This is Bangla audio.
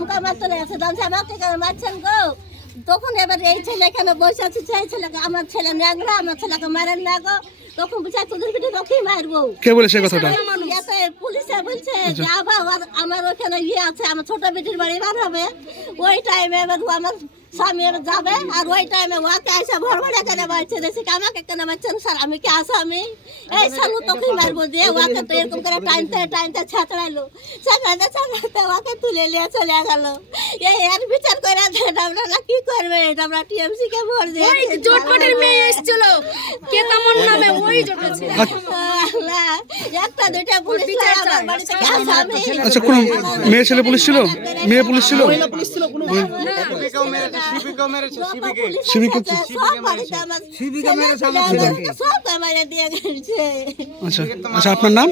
ধমকা মারতে আছে দামছে মারতে কেন মারছেন গো? তখন এবার এই ছেলে এখানে বসে আছে? সেই ছেলেকে আমার ছেলে ন্যাংরা আমার ছেলেকে মারেন না গো। তখন বুঝাই তোদের পিঠে তোকেই মারবো। কে বলেছে কথাটা? পুলিশে বলছে যে আবার আর- আমার ওখানে ইয়ে আছে আমার ছোট বেটির বাড়ি বার হবে। ওই টাইমে এবার আমার স্বামী যাবে আর ওই টাইমে ওকে এসে ভর ভরে করে বাড়ছে দেশে আমাকে কেন মারছেন স্যার আমি কি আসামি এই সালু তোকে মারবো দিয়ে ওকে তো এরকম করে টাইমতে টাইমতে ছাতড়াইলো ছাতড়াতে ছাতড়াতে ওকে তুলে নিয়ে চলে গেল। এই এর বিচার করে দেন আপনারা কি করবে? আমরা টিএমসি কে ভোট দিয়ে জটপটের মেয়ে এসেছিল। কে তেমন নামে? ওই জটে ছিল। আল্লাহ, একটা দুইটা পুলিশ আমার। বাড়ি থেকে আসামি আচ্ছা কোন মেয়ে ছেলে পুলিশ ছিল? মেয়ে পুলিশ ছিল? আচ্ছা আচ্ছা আপনার নাম?